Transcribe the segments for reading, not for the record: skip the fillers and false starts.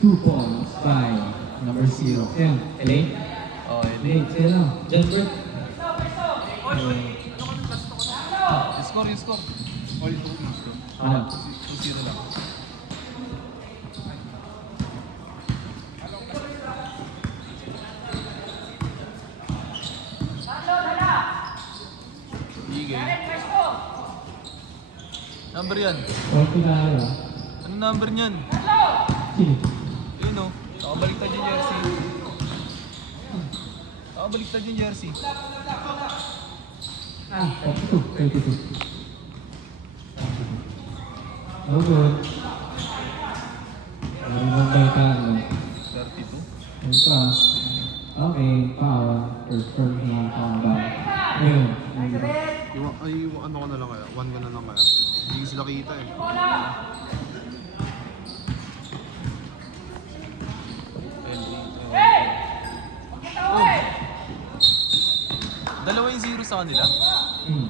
2 points by number 0. Ayan, LA. Oh, LA, sila. Jenbert. Score, yung score. All 2 each to. Ano? 2-0 lang. Igay. Number yan. Okay na ano. Ano number niyan? Sino? Yun o. Nakabaliktad yung jersey. Nakabaliktad yung jersey. 32. Oh, good. May ka, ano? 32. Ano pa? Okay, power. First hand, combat. Ayun. Yung ano ko na lang kaya, 1 ko na lang kaya. Hindi sila kita eh. Dalawa yung 0 sa kanila. Hmm.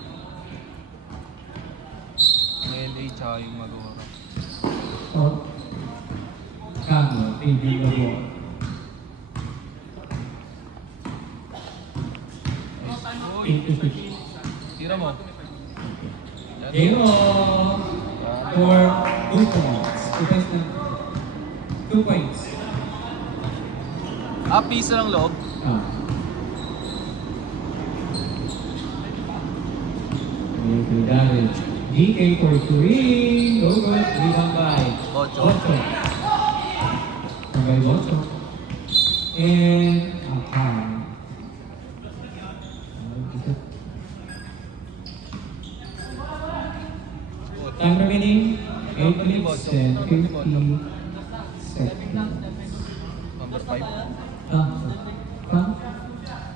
LA tsaka yung Magora. Oh. Kamo, hindi na po. Tira mo. Game for 2 points. 2 points. Piso ng loob. Ah. Okay, damage. DK for 3. Go good. Rebound by Ocho. Ocho. By Ocho. And time remaining 8 minutes and 50 seconds. Number 5. Ah,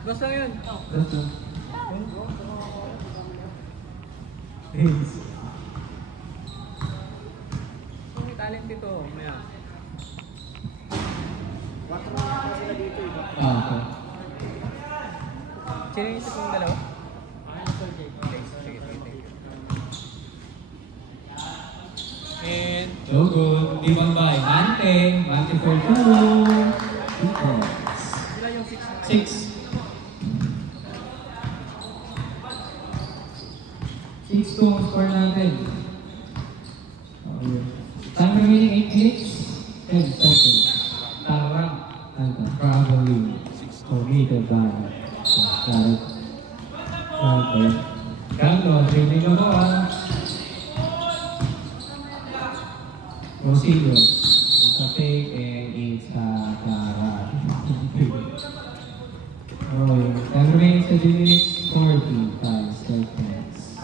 Basta yun. Basta. Ace. May talent dito. Maya. Ah, okay. Sino yung isa kong dalawa? Sige. And So good. Rebound by Mante. Mante for 2 points. sila yung 6. 6 to score natin. Okay. Time remaining 8 minutes. 10 seconds. Tarang. Traveling. Committed by Garrett. Gano, training ako Rosilios. It's a fake and it's a Tara. Okay. Time remaining 7 minutes. 45 seconds.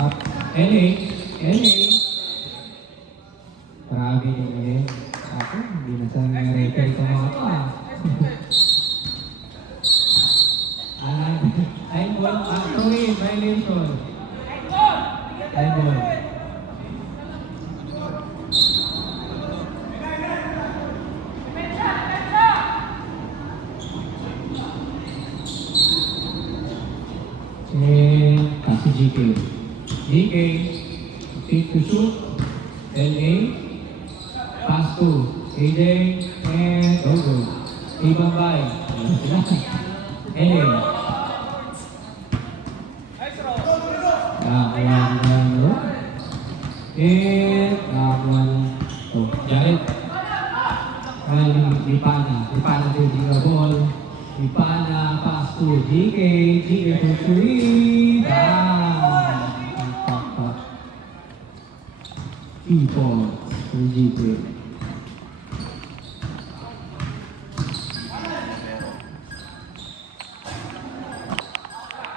Up. LA. Grabe yung LA. Ako, hindi na sa record ko mga ito I'm one. Sorry, violation. I'm one. And kasi GK, fit to shoot, LA, pass to AJ, and over. Ibang by, LA. Nakakuha no? And nakakuha oh, Jared. Lipana to the ball. Lipana, pass to GK for 3. Down. 3 points for GK.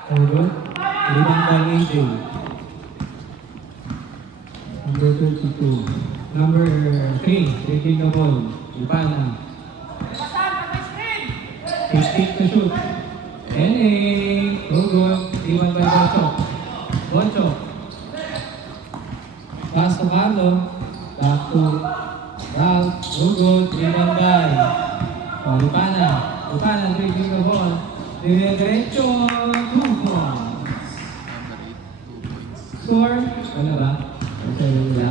Over. Rebound by AJ. Number 32. Number 3, taking the ball. Lipana. 15 to shoot. NA. Go good. Rebound by Boncho. Pass to Carlo. Back to Ralph. Go good. Rebound by Lipana taking the ball. Diretso. 2 points. Number 8, 2 points. Score. Wala ba? Okay, wala.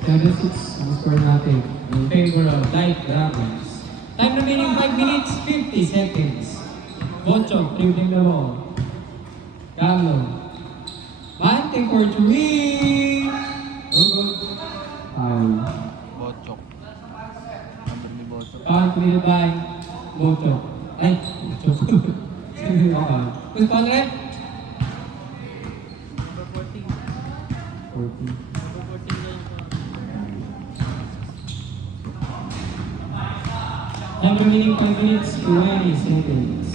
7-6 ang score natin in favor of Light Dragons. Time remaining 5 minutes, 50 seconds. Bochok, dribbling the ball. Carlo. Mante for 3. Oh, good. Foul. Bochok. Number ni Bochok. Foul committed by Bochok. Ay, Bochok. Sige ako. Who's foul rep? Number 14. 14. Number 14 lang po. Time remaining 5 minutes, 20 seconds.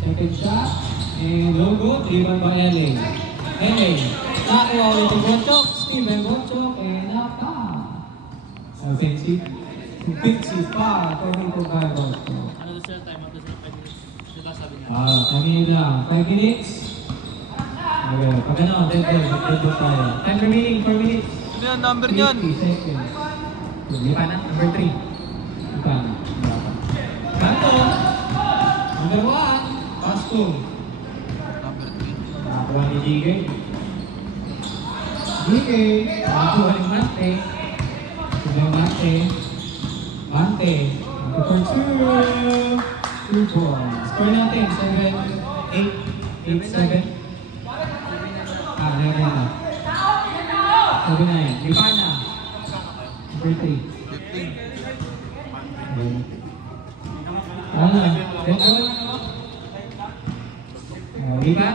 Second shot, and no good, driven by LA. LA, nakuha ulit yung Bochok, Steven Bochok, and napa. Offensive, defensive pa, according to by Bochok. Ano doon sila time? Ano sila 5 minutes? Diba sabi niya? Kami na, 5 minutes. Okay, pag ano, dead tayo. Time remaining 4 minutes. Ano yan? Number niyan? 50 seconds. Lipa na, number 3. Lipa na. Kanto. Number 1. Pasko. Number 3. Nakakuha ni Jige. Jige. Nakakuha ni Mante. Sige Mante. Mante. Number 2. 2 points. Score natin, 7, 8, 8, 7. 11 na. 7-9. Lipa na. Number 3. 15. Ano? Red ball? Lipa?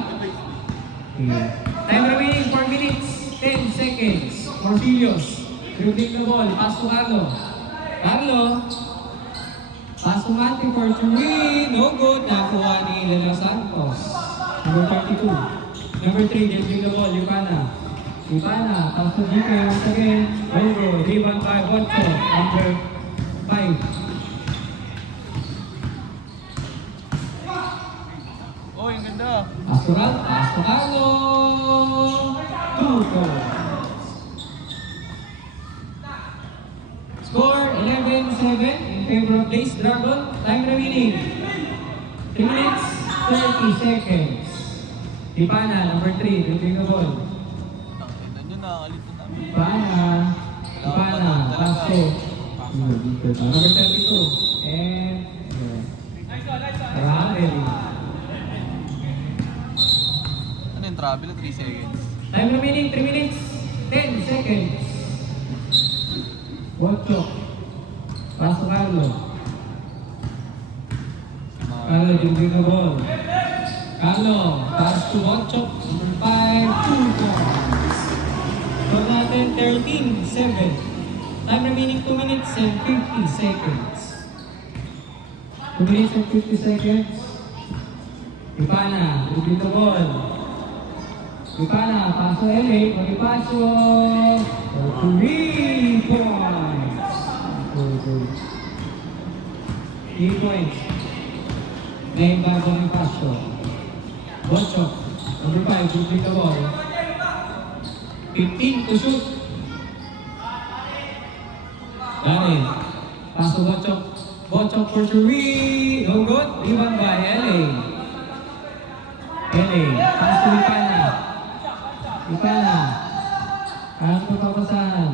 Okay. Time remaining 4 minutes, 10 seconds. Morcillos. Dribbling the ball. Pass to Carlo. Carlo. Pass to Mante for 3. No good. Nakuha ni Lala Santos. Number 32. Number 3. Dribbling the ball. Lipana. Lipana. Pass to DK once again. No good. Rebound by Bocho. Number 5. Oh, yung ganda. Pastoral, Carlo. 2 goals. Score 11-7 in favor of Blaze Dragon. Time remaining 3 minutes, 30 seconds. Tipana, number 3, dribbling the ball. Nakita nyo, nakakalito namin. Tipana, paso. Number 32. And Rahel. Ano yung travel? 3 seconds. Time remaining 3 minutes, 10 seconds. Bochok. Paso Carlo. Carlo dribbling the ball. Carlo, pass to Bochok. Number 5, 2 points. Score natin 13-7. Time remaining 2 minutes and 50 seconds. 2 minutes and 50 seconds. Ipana, dribbling the ball. Ipana, paso LA, Bonifacio. 3 points. 3 points. Named by Bonifacio. Bochok, number 5, dribbling the ball. 15 to shoot. Daniel, pass to Bochok. Bochok for 3. No good. Rebound by LA. LA, pass to Ipana. Ipana. Kaya ito papasahan.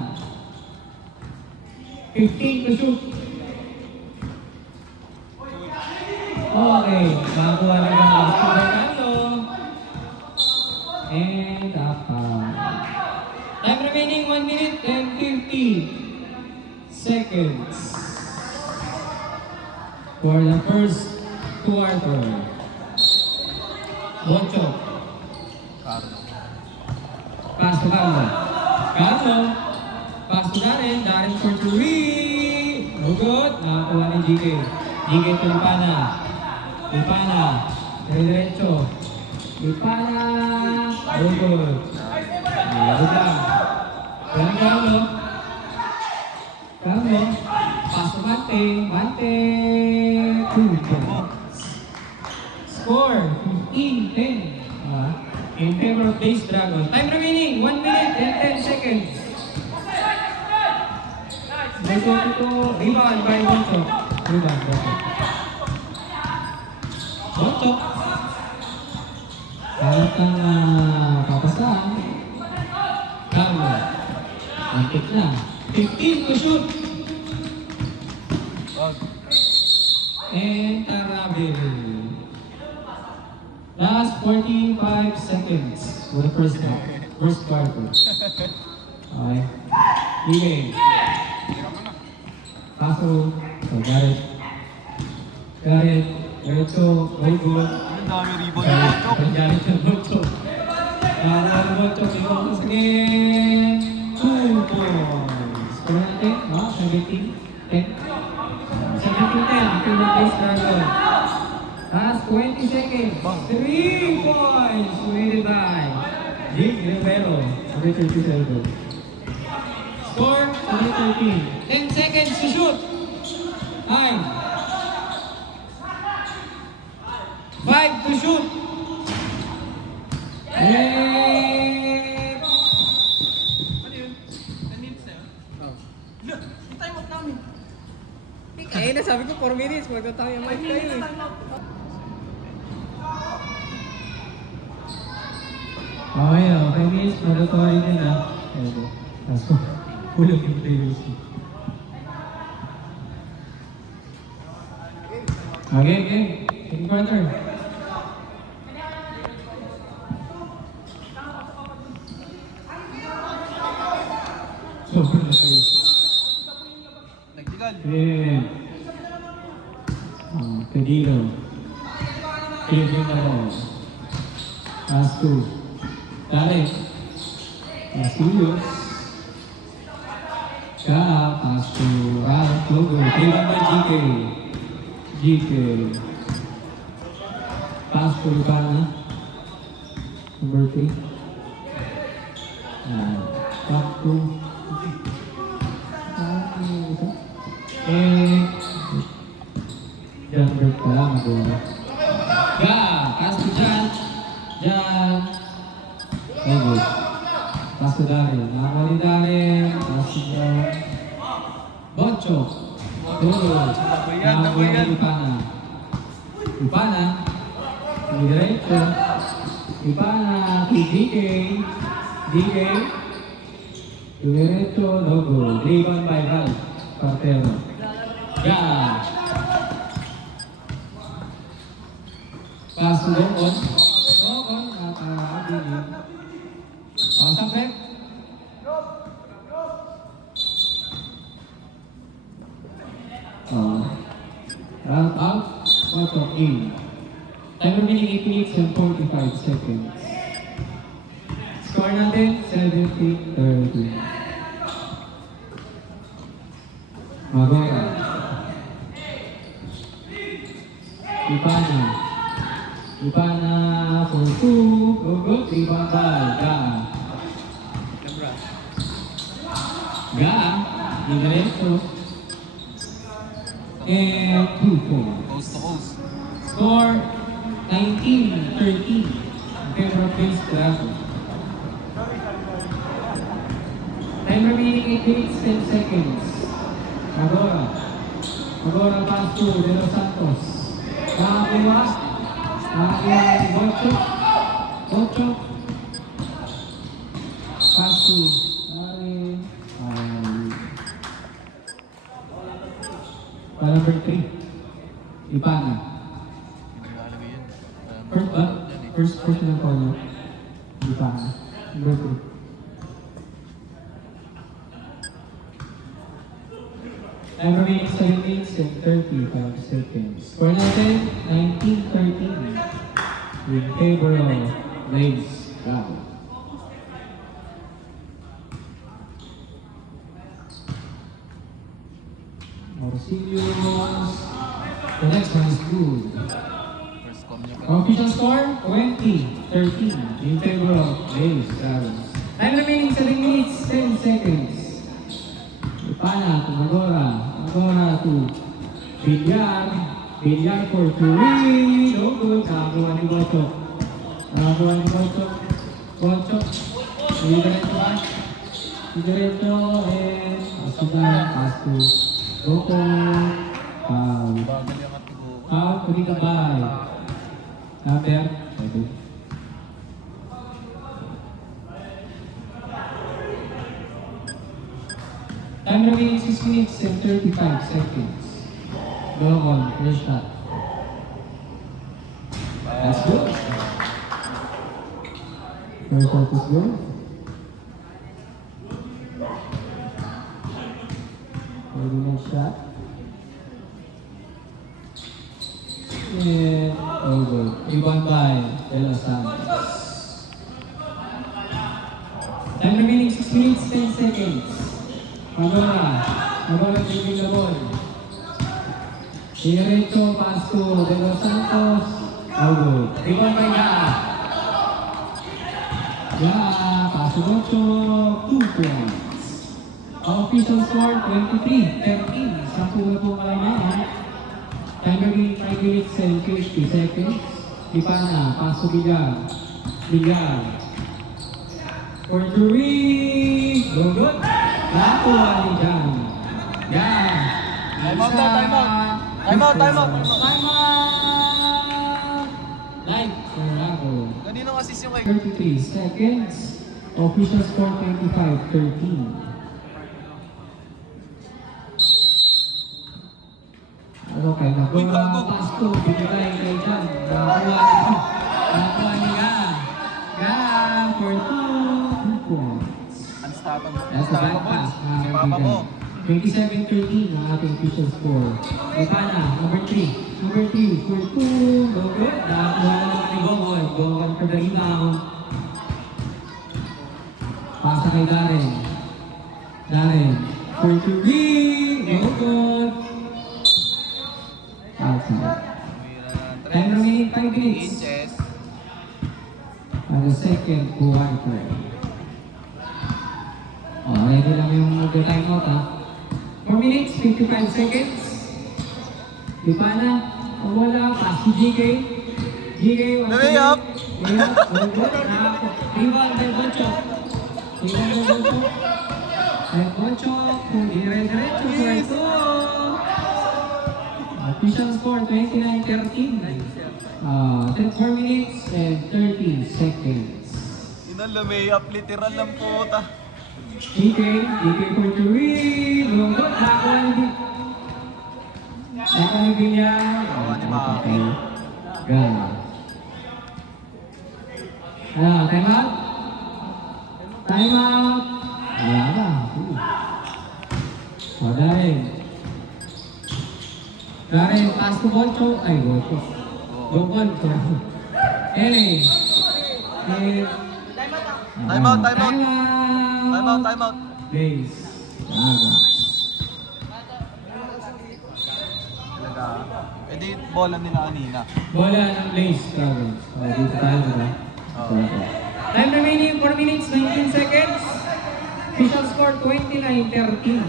15 to shoot. Okay, makakuha na ng gusto by Carlo. And up. Time remaining 1 minute and 50 seconds for the first quarter. Bochok. Carlo. Pass to Carlo. Carlo. Pass to Darren. Darren for 3. No good. Nakakuha ni GK. GK to Lipana. Lipana. Diretso. Lipana. No good. Good lang. Pero Carlo. Carlo. Pass to Mante. Mante. 2 points. Score 15-10. In favor of Blaze Dragon. Time remaining 1 minute and 10 seconds. Next one ito, rebound by Bochok. Rebound, Bochok. Bochok. Kahit ang papasahan. na. 15 to shoot. Out. And Tarabil. Last 45 seconds for the first half. First quarter. Okay. Game. Paso. So, Garrett. Diretso. Goal goal. Ang dami rebound na Chok. Nandiyan siya Bocho. Bocho. Tingnan sa game. 2 points. Score natin, no? 17-10. 17-10. Favorite place Dragon. Last 20 seconds. 3 points. Created by Jake Rivero. Number 37. Score, 13. 10 seconds to shoot. 9. 5 to shoot. And... Eh, nasabi ko 4 minutes, magtataya mic tayo eh. Okay, 5 minutes, mandatory din ah. Kaso, kulang yung players. Okay. Second quarter. Sobrang na kayo. Nagtigal. Pedilo. Kevin Navarro. Pass to Tarek. Castillos. Pass to Ralph Logo. Kevin by GK. Pass to Lucana. Number 3. Back to John Bert pala, magawa. Pass to John. Okay. Pass to Daryl. Nakakuha ni Daryl. Pass to John. Boncho. Tulog. Nakakuha ni Ipana. Diretso. Ipana. DK. Diretso. Logo. Rebound by Ralph Partero. Pass to Dokon. Nakakabilin. Sampret. Round out. Photo in. Time remaining 8 minutes and 45 seconds. Score natin, 17-30. Magora. Ipana for 2. Go. Rebound by Gaa. Diretso. And 2 points. Coast to coast. Score 19-13 in favor of Base Plaza. Time remaining 8 minutes 10 seconds. Magora pass to De Los Santos. Nakakuha ni Bocho. Pass to number 3. Ipana. Naglalagay yan. First ba? First portion ng corner. Ipana. Number 3. Time remaining 7 minutes and 35 seconds. Score natin, 19-13 in favor of Blaze Bravo. Morcillos. The next one is good. First com niya pa. Official score, 20-13 in favor of Blaze Bravo. Time remaining 7 minutes, 10 seconds. Ipana to Magora to Villar for 3. No good. Nakakuha ni Bocho. Bocho. Diretso and pass to Boko. Bagal yung atigo. Out to Nikabay. Number 7. Time remaining 6 minutes and 35 seconds. Go on, first shot. That's good. First shot is good. Ready next shot. And over. Rebound by De Los Santos. Time remaining 6 minutes, 10 seconds. Magora taking the ball. Diretso, pass to De Los Santos. Over. Rebound by Gaa. Gaa, pass to Ocho. 2 points. Official score 23-13. Sampu na po kayo na. Time remaining 5 minutes and 50 seconds. Ipana, pass to Bigal. Bigal. For three. Go good. Nakuha ni Jan. Jan. Time out daw, time out. Time out, time out. Time out. Light for Rago. Kanino assist yung kay... 33 seconds. Official score 25-13. Ano kay Magora, pass to, binigay kay Jan. Nakuha ni Jan. Jan for 2 points. Unstoppable. That's the back pass. Si Papa mo. 27-13 ang ating official score. Ipana, number 3. Number 3 for 2. Go good. Nakakuha naman ni Gokon. Gokon for the rebound. Pasa kay Darren. Darren for 3. Go good. Outside. Time remaining 5 minutes. Inches. At the second quarter. Ready lang yung mag-time out ha. 4 minutes, 55 seconds. Di pa na. Pag wala, pass to GK. GK, Lay up. Lay up. Rebound, Del Boncho. Rebound, Del Boncho. Del Boncho, kung dire-diretso for ito. Official score, 29-13. 4 minutes and 30 seconds. Inalumay up, literal lang po ta. GK for three. Lungkot, nakakuha ni Villar. ni Maki. Gana. Time out. Time out. Wala na. Darren. Darren, pass to Boncho. Ay, Boncho. Gokon. LA. Time out, time out. Time out. Time out, time out. Blaze. Aga. Talaga. Eh di, bola nila kanina. Bola ng Blaze Dragons. Dito tayo diba? Time remaining 4 minutes, 19 seconds. Official score 29-13.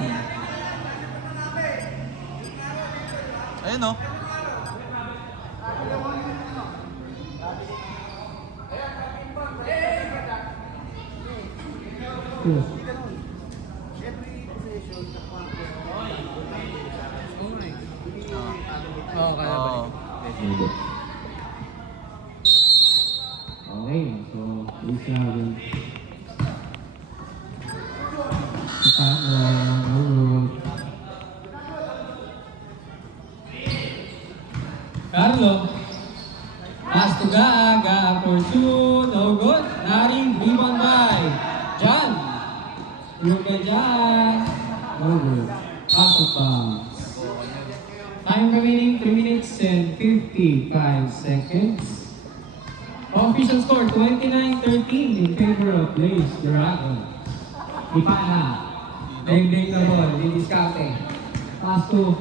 Ayun o. Oo, kaya ba? Okay, so please natin. Carlo. Pass to Gaa. Gaa for 2. No good. Naring rebound by Jan. Yung kay Jan. No good. Out of bounds. Time remaining 3 minutes and 55 seconds. Official score 29-13 in favor of Blaze Dragons. Ipana. Ding-ding na ball. Didiskarte. Pass to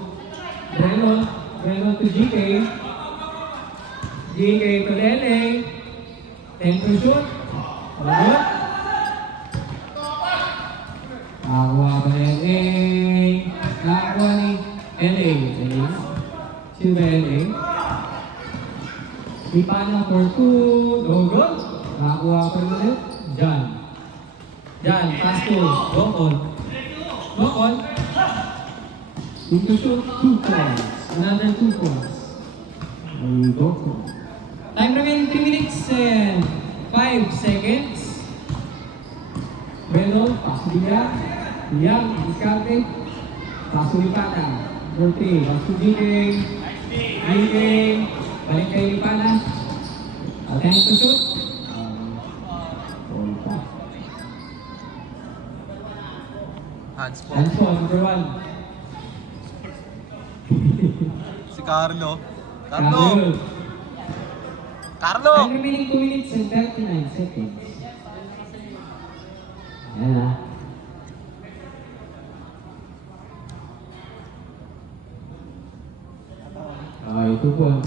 Breno. Breno to GK. GK to LA. 10 to shoot. Good. Nakakuha pa ni LA. Nakakuha ni LA. Si LA. Ipana for 2. No good. Nakakuha pa ulit. Jan. Jan. Pass to Gokon. Gokon. Dito shoot. 2 points. Another 2 points. Gokon. Time remaining 3 minutes and 5 seconds. Breno. Pass to Villar. Yang, diskarte. Pass to Lipana. Number 3, pass to GK. GK. Balik kay Lipana. Time to shoot. All pass. Hands po. Hands po, number 1. Si Carlo. Carlo. Carlo! Time remaining 2 minutes and 39 seconds. Ayan na. Ito po.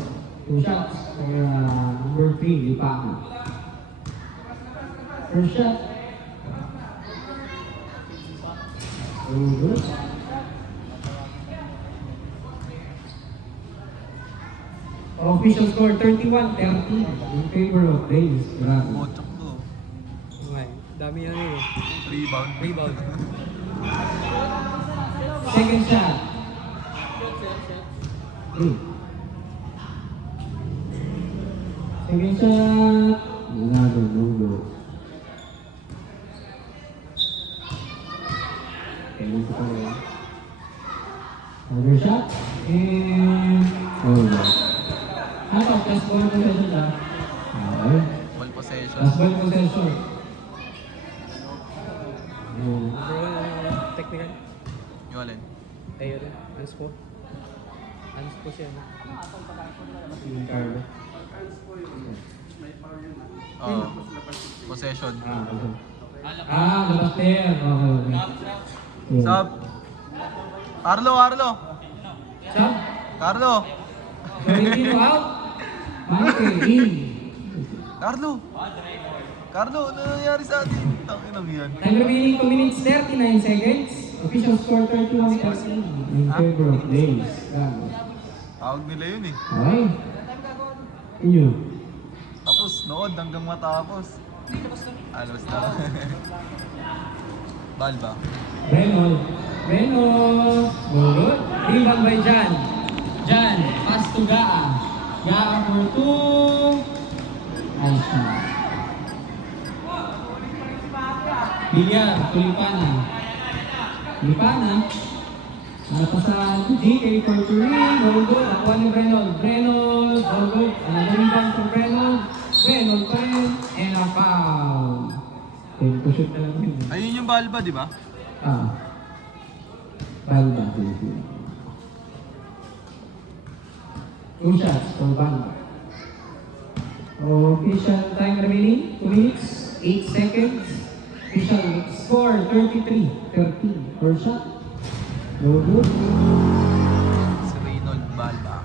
2 shots for number 3, Lipana. First shot. Good. Official score 31-13 in favor of Reyes. Grabe. Bochok to. Okay. Dami yan eh. Rebound. Rebound. Second shot. Second shot. Another no good. Another shot. And oh no. Ano? Last ball possession na. Okay. Ball possession. Last ball possession. Number 1, technical. Yung alin? Ayun. Hands po. Hands po siya. No? Yung Carlo. Oo. Possession. Labas player. Okay. Yeah. Sub. Carlo, Carlo. Sub. Carlo. Valentino out. Mike in. Carlo. Carlo, ano nangyari sa atin? Tanginang yan. Time remaining 2 minutes 39 seconds. Official score 31-13 in favor of Reyes. Tawag nila yun eh. Okay. Inyo. Tapos, nood hanggang matapos. Alos na. Balba. Reynolds. Reynolds. Good. Rebound by Jan. Jan. Pass to Gaa. Gaa for 2. Nice shot. Bilyar. To Lipana. Lipana. Nalapasan to GK for 3. No good. Nakuha ni Reynolds. Reynolds. No good. Another rebound from Reynolds. Reynolds pa rin. And a foul. Tempo shoot na lang yun. Ayun yung Balba, di ba? Balba. Two shots for Balba. Official time remaining 2 minutes 8 seconds. Official score 33-13. First shot. No good. Si Reynold Balba.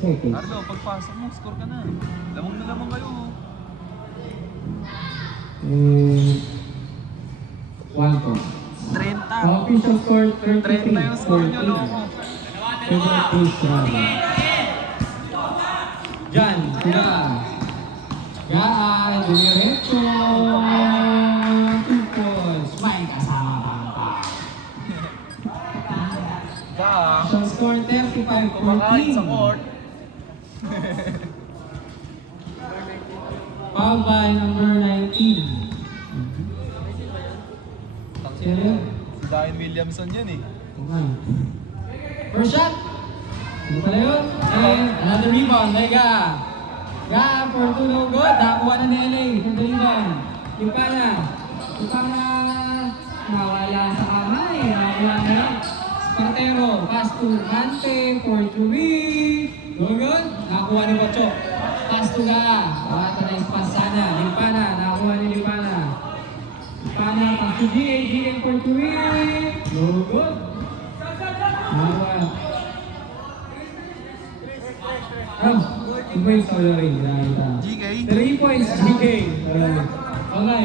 Second. Carlo, pagpasok mo, score ka na. Lamang na lamang kayo. And 1 point. 30. Official score 30 yung score nyo, 33-14. loko. Favorite place rally. Jan, sila. Gaan, diretso. 2 points. May kasama pa. Official score Kumakain sa 35-14. court. Foul by number 19. Sino yun? Si Diane Williamson yun eh. Okay. First shot. Ano pala yun? And another rebound by Ga. Ga for 2 no good. Nakakuha na ni LA for the rebound. Lipana. Lipana. Nawala sa kamay. Nakakuha na yun. Spartero. Pass to Mante for 3. No good. Nakakuha ni Bochok. Pass to Ga. Bata na yung pass sana. Lipana. Nakakuha ni Lipana. Lipana. Pass to GA. GA for 3. No good. Two points already. GK? 3 points, GK. Okay.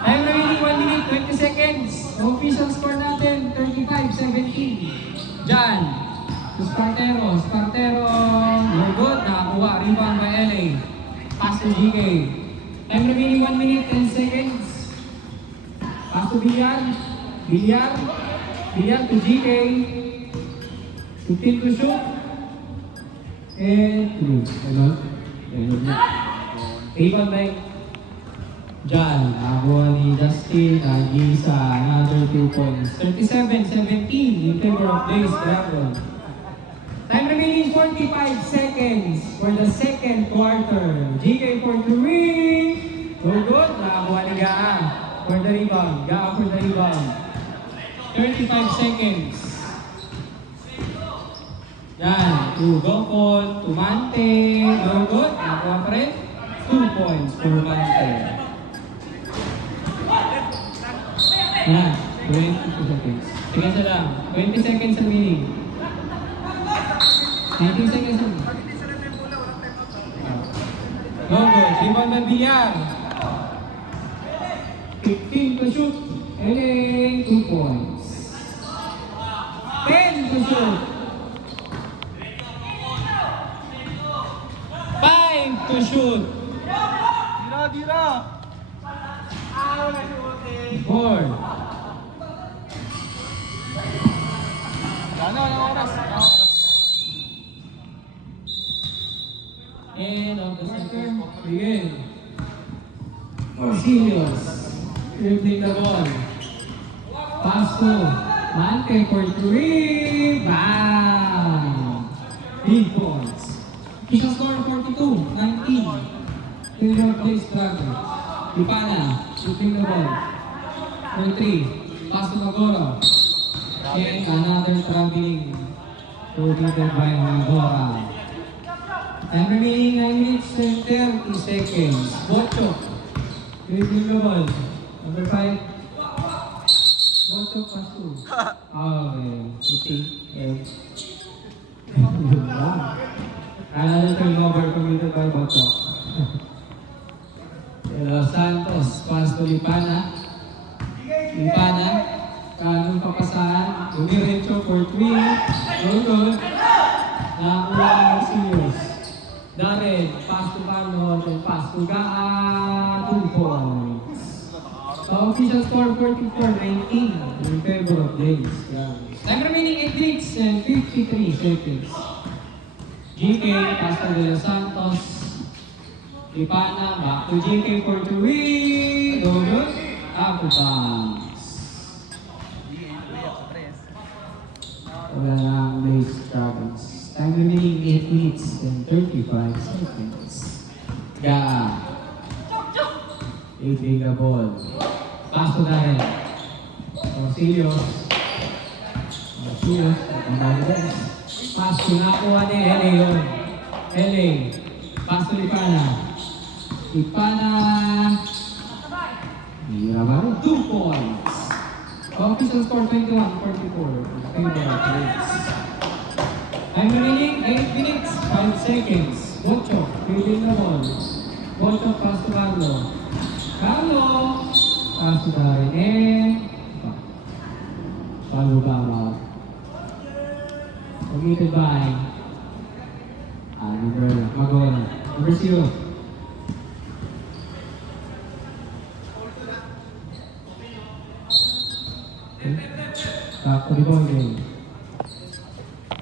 Time remaining 1 minute, 20 seconds. Official score natin, 35-17. Jan. To Spartero. Spartero. No good. Nakakuha. Rebound by LA. Pass to GK. Time remaining 1 minute, 10 seconds. Pass to Villar. Villar. Villar to GK. 15 to shoot. And 3. Ano? Rebound by Jan, nakakuha ni Justin, nag-isa, another 2 points. 37-17 in favor of Blaze Dragon. Time remaining 45 seconds for the second quarter. GK for 3. So good, nakakuha ni Gaa for the rebound. Gaa for the rebound. 35 seconds. Yan, to Gokon, to Mante. No good, nakakuha pa rin. 2 points for Mante. Yan, 22 seconds. Sige sa lang, 20 seconds remaining. 19 seconds remaining. No good, rebound ng Villar. 15 to shoot. LA, 2 points. 10 to shoot. 5 to shoot. Dira! 4. Ano oras? And on the center, begin. Orcilios. Dribbling the ball. Pass to Mante for 3. Bang! Big points. Official score 42-19. Silver Blaze Dragon. Ipana. Shooting the ball. For 3. Pass to Magoro. And another traveling. Prohibited by Magora. And remaining 9 minutes and 30 seconds. Bocho. Dribbling the ball. Number 5. Bocho pass to. Okay. Shooting. Another turnover committed by Bocho. Los Santos, pass to Lipana. Lipana, kanong papasahan, dumiretso for 3. Roll. Nakakuha ng serious. Darren, pass to Carlo, then pass to Gaa, 2 points. So, official score 44-19 in favor of Blaze. Time remaining 8 minutes and 53 seconds. GK, pass to De Los Santos. Ipana, back to GK for 3. Dogon, up to bounds. Wala lang Blaze Dragons. Time remaining 8 minutes and 35 seconds. Gaa. Eating the ball. Pass to Darren. Orcilios. Pass to nakuha ni LA yun. LA. Pass to Ipana. Ipana. Hira ba rin? 2 points. Official score 21-44. Favor of Blaze. Time remaining 8 minutes, 5 seconds. Bocho, feeding the ball. Bocho, pass to Carlo. Carlo, pass to Darren. Carlo Gama. Committed by number Magona. Number 0. Back to the ball game.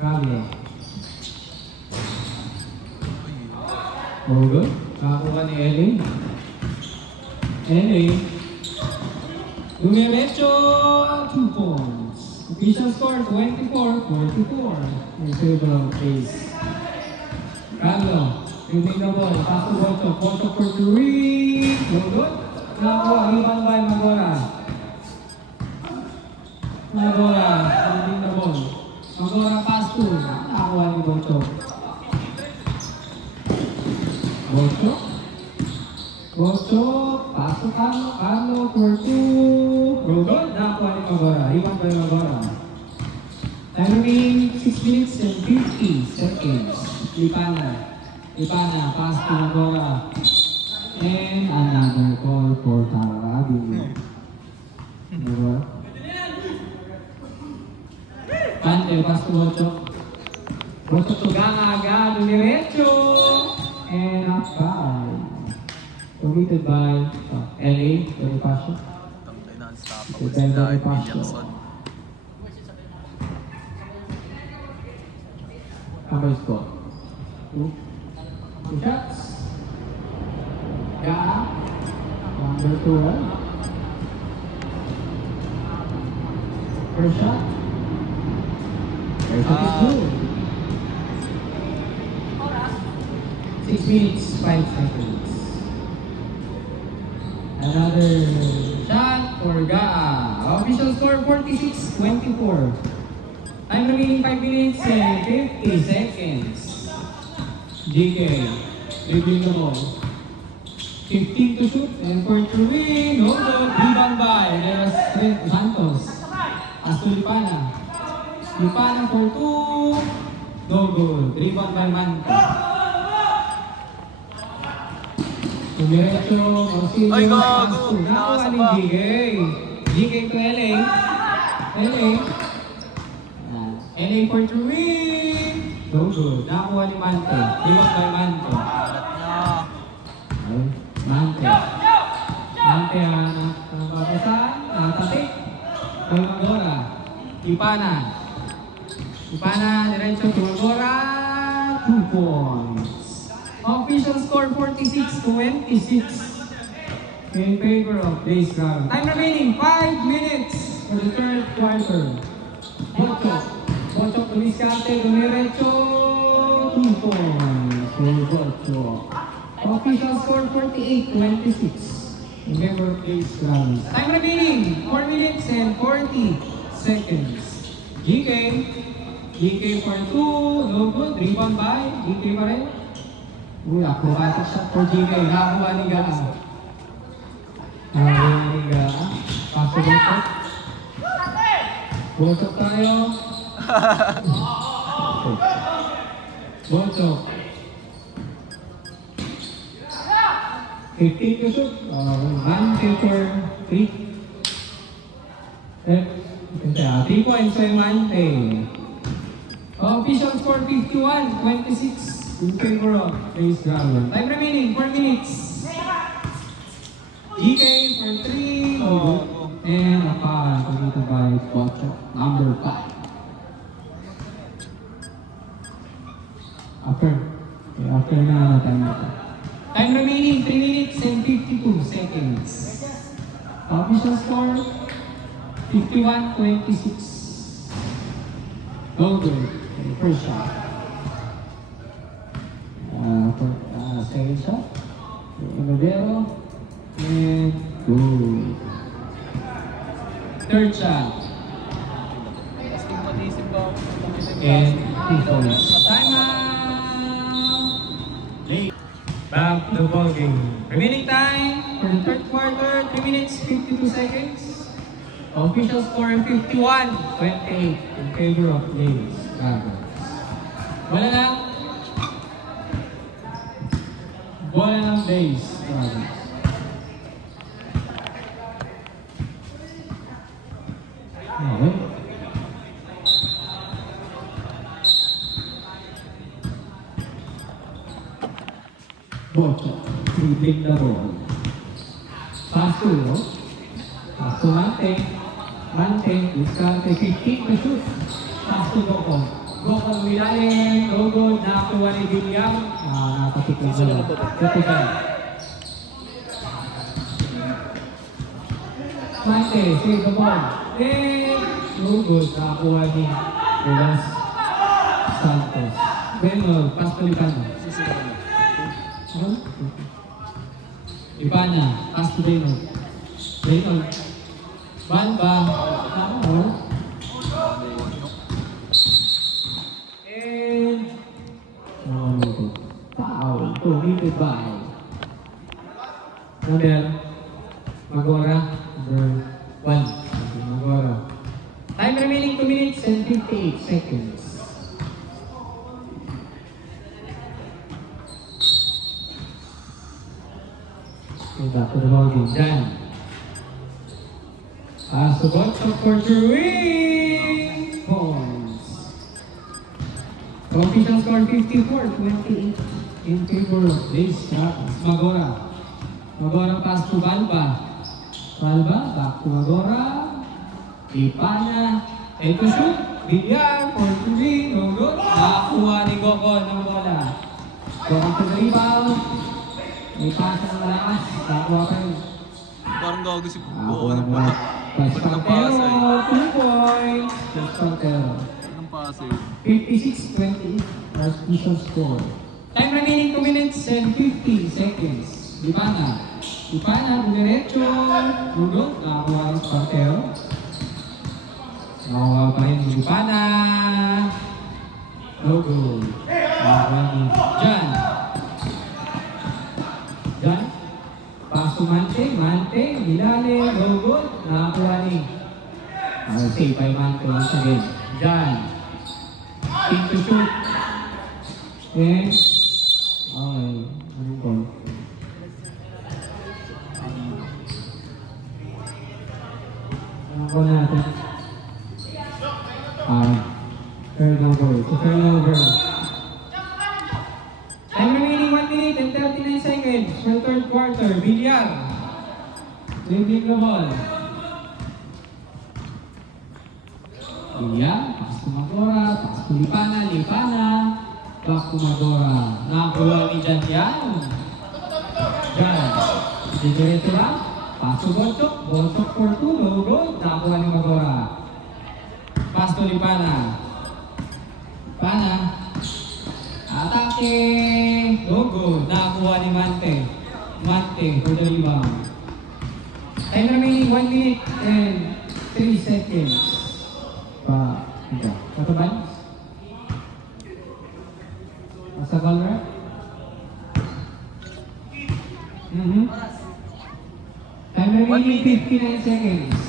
Carlo. Good. Nakakuha ni LA. LA. Dumiretso, 2 points. Official score 24-44 in favor of Blaze. Carlo, using the ball, pass to Bocho. Bocho for 3. Good. Nakakuha, rebound by Magora. Magora, using the ball. Magora pass to. Nakakuha ni Bocho. Bocho, pass to Carlo. Carlo for 2. Good. Nakakuha ni Magora. Rebound by Magora. Time remaining 6 minutes and 50 seconds. Lipana, pass to Magora. And another call for Tarabi. Magora. Pante, pass to Bocho. Bocho to Gaga, dumiretso. And up by. Committed by LA, Bonifacio. Tangkay na unstoppable. Depende Sila kay ay Pasio. Williamson. Number score. 2 shots. Gaa. 1 Virtual. First shot. First shot is good. 6 minutes, 5 seconds. Another shot for Gaa. Official score 46-24. Time remaining 5 minutes and 50 seconds. GK, dribbling the ball. 15 to shoot and for to win. No good. Rebound by Leras Santos. Pass to Lipana. Lipana for 2. No good. Rebound by Manta. Tumiretso. Auxilio. Ay, gago. Pass to. Nakuha Nakasa ni pa. GK. GK to LA. LA. LA for to win. No good. Nakuha ni Mante. Rebound by Mante. Alat na. Mante. Mante ang nababasan. Natatik. Magora. Ipana. Ipana. Diretso to Magora. 2 points. Official score 46-26. In favor of Days Crowd. Time remaining 5 minutes for the third quarter. Bochok. Bochok tumiskarte. Dumiretso. 2 points for Bochok. Official score 48-26 in favor of Days Crowd. Time remaining 4 minutes and 40 seconds. GK. GK for 2. No good. Rebound by GK pa rin. Uy, acrobatic shot for GK. Nakakuha ni Gaa. Nakakuha ni Gaa. Pass to Bochok. Bochok tayo. Bochok. 15 to shoot. Mante for 3. 3 points by Mante. Official score 51-26 in favor of Days Crowd. Time remaining 4 minutes. GK for 3. And a foul committed by Bochok, number 5. After na time ito. Time remaining 3 minutes and 52 seconds. Official score 51-26. Go good. First shot. Second shot. Madero. And good. Third shot. Astigmatism ba ako? And 2 points. Time out! Back to the ball game. Remaining time for the third quarter, 3 minutes, 52 seconds. Official score 51-28 in favor of Days Crowd. Wala lang. Wala lang Days Crowd. Okay. Bochok, dribbling the ball. Pass to Mante. Mante, diskarte, 15 to shoot. Pass to Goko. Goko wilalim, no good, nakakuha ni William. Nakatikla sila. Tutigan. Mante, save the ball. No good, nakakuha ni Velas Santos. Benol, pass to Lipana. Ipana, pass to Benol. Benol. Balba. And foul. Committed by Magora. Number 1. Magora. Time remaining 2 minutes and 58 seconds. Back to the ball game. Jan. So Bochok for 3 points. Official score 54-28 in favor of Days Crowd. Magora. Magora pass to Balba. Balba, back to Magora. Ipana. And to shoot. Villar for 3. No good. Nakakuha ni Goko ng bola. Going to the rebound. May pasa ng malakas. Nakakuha pa rin. parang gago si Pupo. Nakakuha Ano mo. pa? Plus Ba't ng Pantero, pasa eh? 2 points. Plus Pantero. Anong pasa yun? 56-20. Last official score. Time remaining 2 minutes and 15 seconds. Lipana, Dumiretso, Rudo, nakakuha ng Pantero. Nakakuha pa rin yung Lipana. Logo. Nakakuha ni Jan. Pass to Mante, Milane, Logo, nakakuha ni. Save by Mante once again. Jan. Team to shoot. And, okay, anong goal? Anong goal natin? Turnover. So, turnover. Time remaining 1 minute and 39 seconds for third quarter. Villar. Dribbling the ball. Villar. Pass to Magora. Pass to Lipana. Back to Magora. Nakakuha ni Jan yan. Jan. Didiretso lang. Pass to Bonchok. Bonchok for 2. No goal. Nakakuha ni Magora. Pass to Lipana. Atake! Logo. Nakakuha ni Mante. Mante for the rebound. Time remaining 1 minute and 3 seconds. Kataban? Nasa Valra? Time remaining 59 seconds.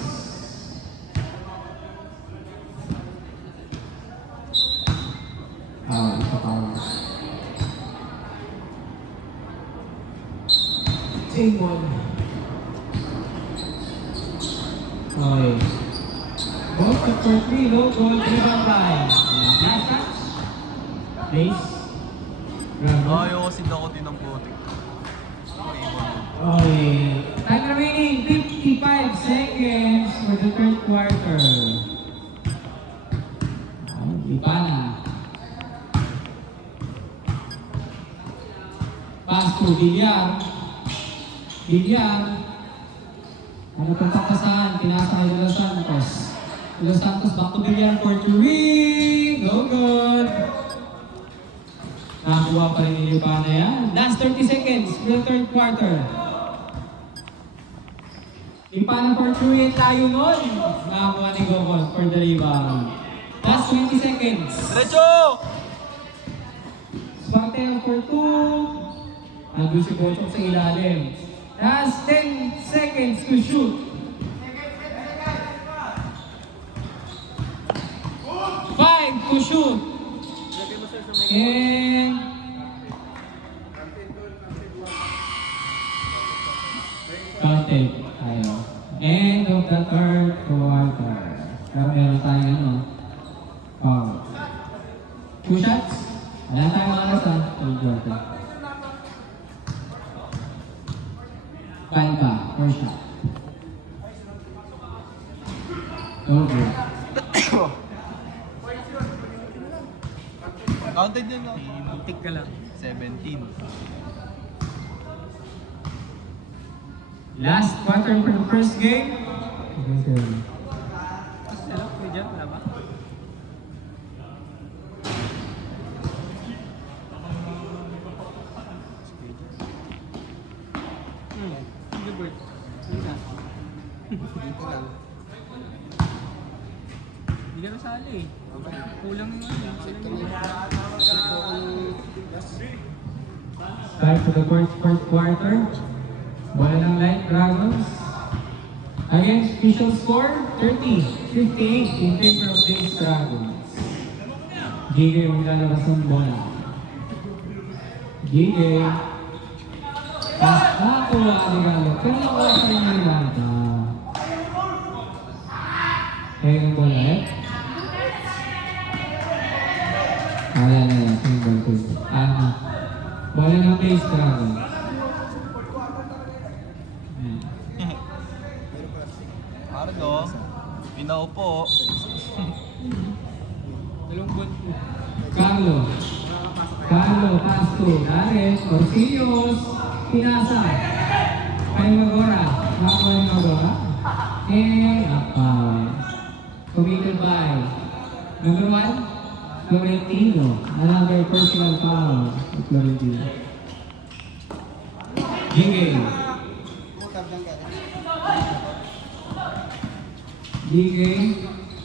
Isa pa. Jamon. Okay. Ball to for 3, low goal, rebound by. Last touch. Base. Ayaw kasi ako din ng putik. Okay. Time remaining 55 seconds for the third quarter. Lipana. Pass to Villar. Ano pang papasahan? Pinasa kay De Los Santos. De Los Santos back to Villar for 3. No good. Nakakuha pa rin ni Lipana yan. Last 30 seconds for the third quarter. Lipana for 3. Tayo nun. Nakakuha ni Gokon for the rebound. Last 20 seconds. Diretso! Spartel for 2. Nandun si Bochok sa ilalim. Last 10 seconds to shoot. 5 to shoot. And counted. Ayaw. End of the third quarter. Pero meron tayong ano. Oh. 2 shots. Wala tayong oras sa third quarter. 4 shot. Okay. Counted yun lang. Muntik ka lang. 17. Last quarter for the first game. Okay. Hello, kuya dyan, wala ba? Gilbert. Hindi ka nasali eh. Kulang nga. Time for the fourth quarter. Bola ng Light Dragons. Against official score, 30-58 in favor of these Dragons. Gigay yung lalabas ng bola. Gigay. Nakakuha ni Galo. Pero nakuha pa rin yung Lata. Kaya yung bola eh. Ayan. Yung ball ko. Bola ng base Dragons. Ardo, pinaupo. Dalawang buwan po. Carlo, pass to Gareth, Orsillos, Pinasa, kay Magora, Nakakuha ni Magora. And a foul. Committed by number 1, Florentino. Another personal foul of Florentino. Jigay.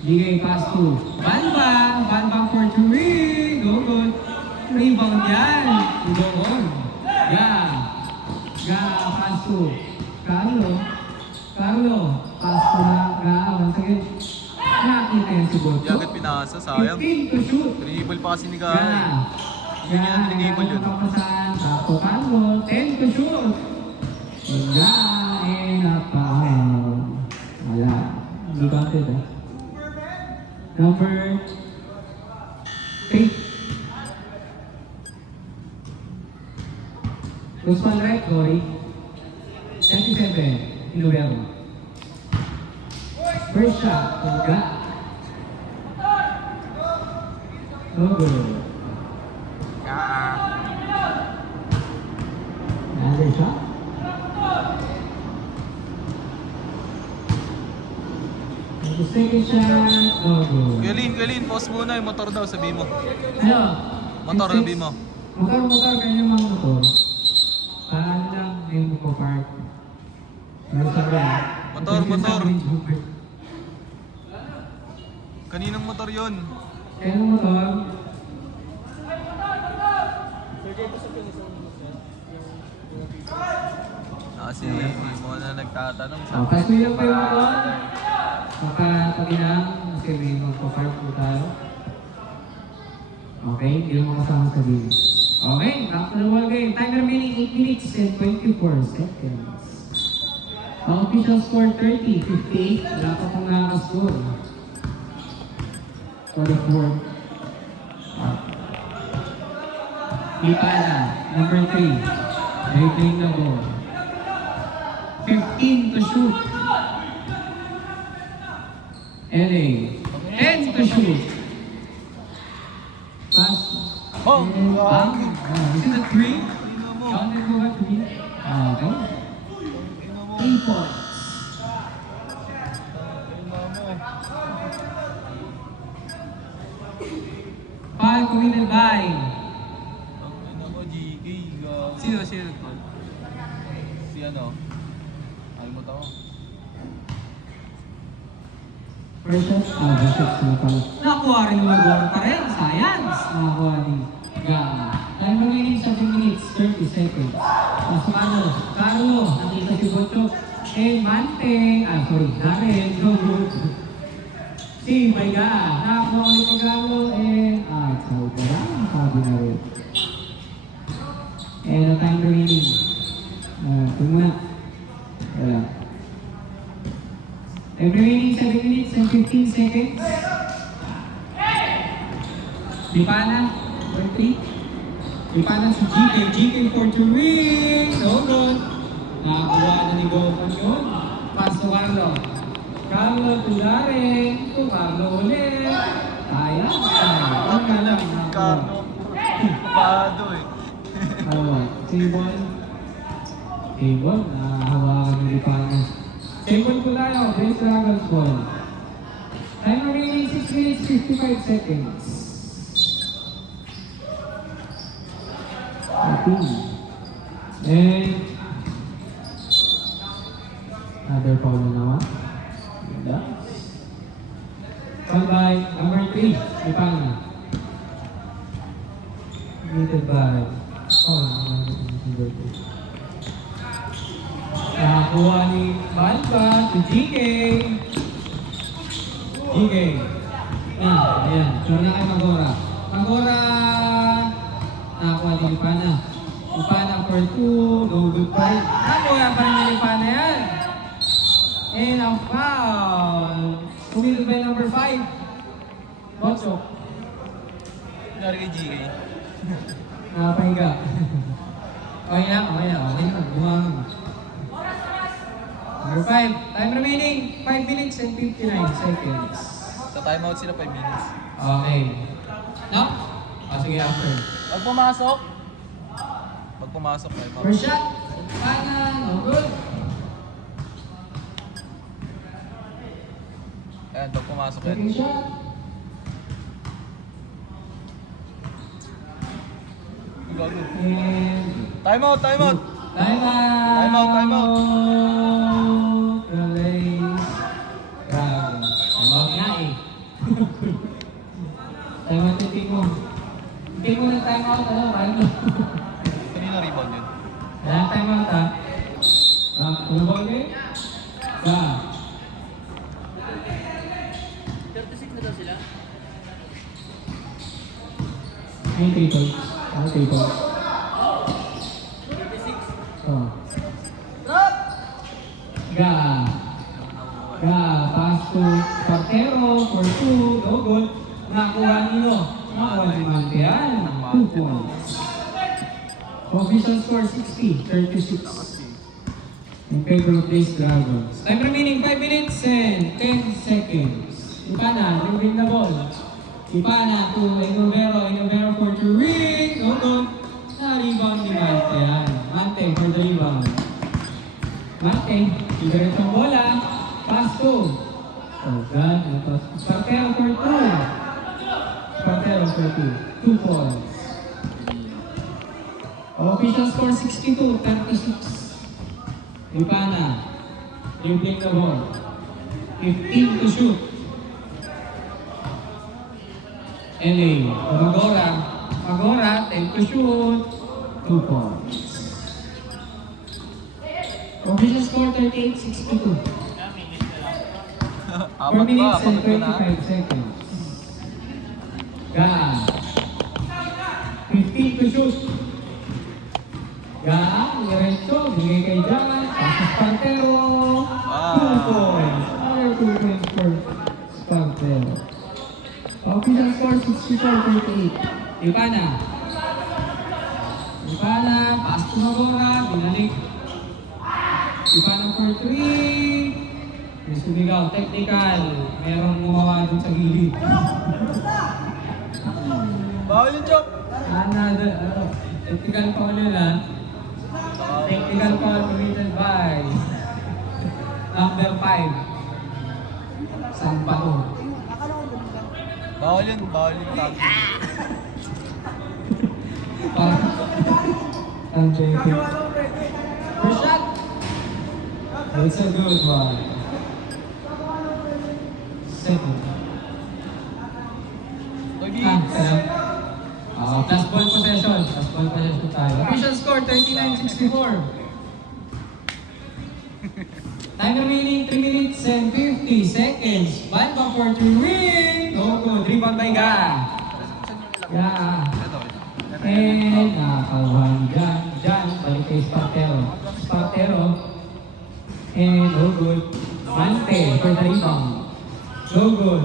Jigay pass to Banbang for three. Go good. Rebound yan. Go on. Pass to Carlo. Pass to once again. Nakita yan si Bocho. Agad pinasa, sayang. 15 to shoot. Dribble pa kasi ni Gana. Hindi niya dribble yun. Sakto Carlo. 10 to shoot. And a foul. Wala. Hindi counted Number 3. Usman right, Cory. 27. Inuel. First shot. Uga. No good. Another shot. The second shot. No good. Kuya Lin, pause muna yung motor daw, sabi mo. Ano? Motor, sabi mo. Motor, kanya mga motor. Paano lang yung park. Ano sabi? Motor. Kaninang motor yun? Kaya motor. Kasi hindi mo na nagtatanong sa Kasi yung kayo motor. Pag-ilang, kasi may magpa-park po tayo. Okay, hindi mo kasama sa game. Okay, back to the ball game. Time remaining 8 minutes and 24 seconds. Ang official score 30-58. Wala pa pong nakaka-score. For the fourth. Ipana, number 3. Dribbling na ball. 15 to shoot. LA. 10 to shoot. Pass. Oh! Is it a 3? Counted mo ba 3? Okay. 3 points. Foul committed by. Ang ina ko, GK. Sino nag-call? Si ano? Ay mo tao. First shot. First shot sila pala. Nakuha rin yung mag-war pa rin. Science. Nakakuha ni Gama. Time remaining 7 minutes, 30 seconds. Masmano. Carlo. Nakita si Bochok. Mante. Darren. Go good. Si Bayga. Nakakuha ulit ni Carlo. Sa utara. Sabi na rin. Ang time remaining. Ito muna. Wala. Time remaining 7 minutes and 15 seconds. Lipana, 23. Lipana si GK for the win. No good. Nakakuha na ni Gopon yun. Pass to Carlo. Carlo to Darren. To Carlo ulit. Sayang. Huwag ka lang. Carlo. Pado eh. Table. Hawakan ni Lipana. Table ko tayo. Brace Dragons ball. Time remaining 6 minutes 55 seconds. 13. And another foul na naman. Ganda. Foul by number 3. Lipana. Committed by number 2. Nakakuha ni Balba to GK. Ayan. Sure na kay Magora. Nakakuha ni Lipana. Lipana for 2. No good pa rin. Nakakuha pa rin ni Lipana yan. And ang foul. Committed by number 5. Bocho. Nangyari kay GK. Nakapahiga. Okay na. Gumamang. Number 5. Time remaining 5 minutes and 59 seconds. Sa timeout sila 5 minutes. Okay. No? Sige, after. Pag pumasok, timeout. First shot. Pana. No good. pumasok yan. Second shot. Gago. And Time out, time out! time out! Time out, time out. Release. Grabe. Time out nga eh. Time out yung pick mo. Pick mo ng time out, ano, Carlo? Kanina rebound yun. Wala time out ha. Ano ba ulit? Ba. 36 na daw sila. Ay, people. Ano people? 36. Oh. Ga. Ga. Pass to Partero for 2. No good. Nakuha nino. Nakuha ni Mantean. 2 points. Official score 60-36. In favor of these Dragons. Time remaining 5 minutes and 10 seconds. Ipana, dribbling the ball. Ipana to Enovero for 3. No good. Na-rebound ni Mantean. Mante for the rebound. Mante, ibarit ang bola. Pass to. Oh God, Partero for 2. Partero for 2. 2 points. Official score 62-36. Ipana, dribbling the ball. 15 to shoot. LA, Magora, 10 to shoot. 2 points. Official score 38-62. 4 Apat minutes pa, and pagod na. 25 seconds. Ga. 15 to shoot. Ga, diretso, bigay kay Jaman, pasok Partero. 2 points. Another 2 points for Partero. Official score 64-38. Ipana, pass to Magora, binalik. Ipana for 3. May sumigaw, technical. Merong gumawa dun sa gilid. Bawal yung joke! Technical foul yun ha. Technical foul committed by number 5. Sampato. Bawal yung tag. Parang ang JK. First shot. It's a good one. Second. Salam. Plus ball possession. Plus ball possession tayo. Official score 39-64. Time remaining 3 minutes and 50 seconds. Balba for 3 ring. No good. Rebound by Ga. Ga. And nakawan Jan. Balik kay Partero. And no good. Mante for the rebound. No good.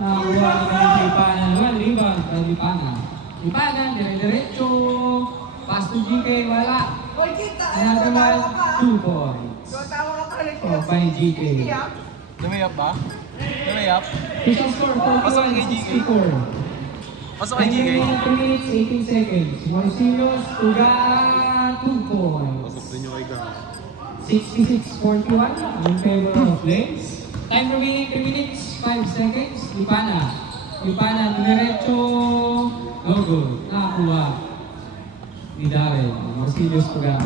Nakuha ni Ipana naman. Rebound by Ipana, dire-diretso. Pass to GK, wala. Nagawa 2 points. Oh, by GK. Lumayap ba? Lumayap? Official score Pasok kay GK. 41-64. Pasok kay GK. 3 minutes, 18 seconds. Moisinos, Tuga, 2 points. Pasok din yung kay Ga. 66-41 in favor of Lens. Time remaining 3 minutes, 5 seconds. Ipana, diretso. No good. Nakakuha ni Darren. Marcelius Tuga.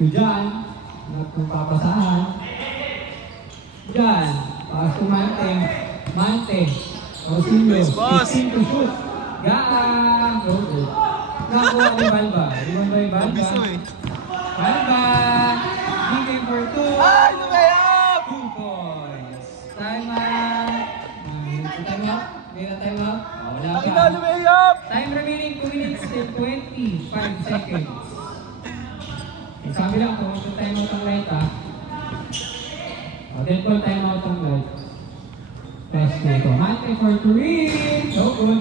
Diyan. Nagpapasahan. Diyan. Pass to Mante. Marcelius. Boss. 15 to shoot. Gaan. No good. Nakakuha ni Balba. Rebound by Balba. Abiso eh. Balba. GK for 2. Ay, lumayap! 2 points. Time out. May na time out. Wala Ang pa. ina, lumayap! Time remaining 2 minutes and 25 seconds. Sabi lang kung time out ang light ha. Then call time out ang light. Pass na ito. Mante for 3. No good.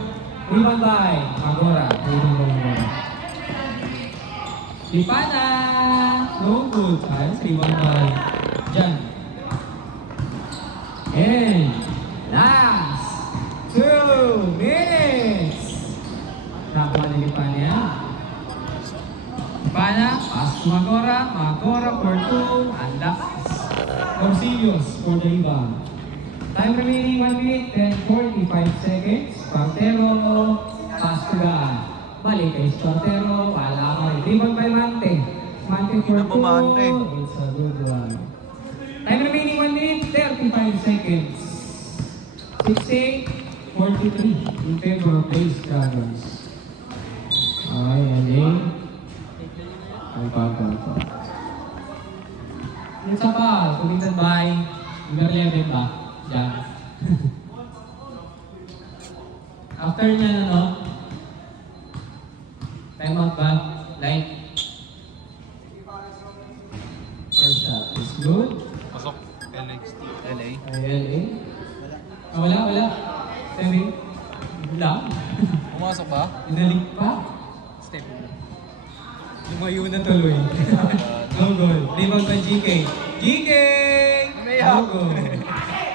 Rebound by Magora. Lipana. No good. Ayos. Rebound by Jan. And last 2 minutes. Nakuha ni Lipana yan. Lipana. Pass to Magora. Magora for 2. Andak. Morcillos for the rebound. Time remaining 1 minute and 45 seconds. Espartero, pass to God. Balik kay Espartero, wala ka rin. Rebound by Mante. Mante for Ina mo, 2. Mante. It's a good one. Time remaining 1 minute, 35 seconds. 68-43 in favor of the Ace Dragons. Ay, Aling. Ay, pa. Isa pa, kumitan by number 11 ba? Diyan. After niya, ano? Time out ba? Light. First shot is good. Pasok. NXT. LA. LA. Ah, wala. Seven. Lang. Pumasok ba? Inalik pa. Step. Lumayo na tuloy. No goal. Rebound by GK. GK! No goal.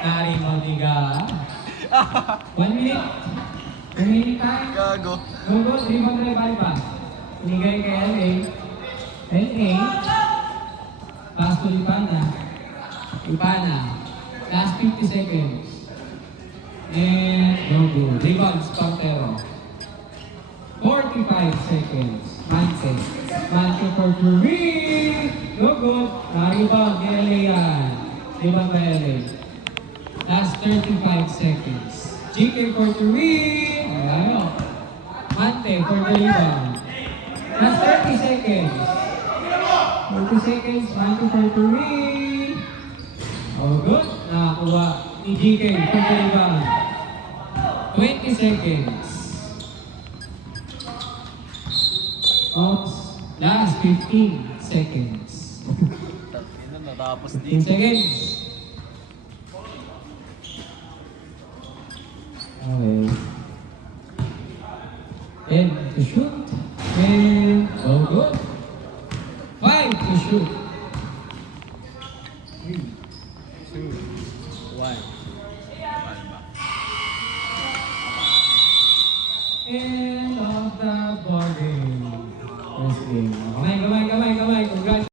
Na-rebound ni Ga. 1 minute. Remaining time. Gago. No goal. Rebound by Balpa. Pinigay kay LA. LA. Pass to Ipana. Last 50 seconds. And no goal. Rebound Espartero. 45 seconds. Mante for three. No good. Rebound ni LA yan. Rebound by LA. Last 35 seconds. GK for three. Ayaw. Mante for the rebound. Last 30 seconds. 30 seconds. Mante for three. Oh, good. Nakakuha ni GK for the rebound. 20 seconds. Oops. Last 15 seconds. Ina, natapos 15 din. seconds. Okay. And to shoot.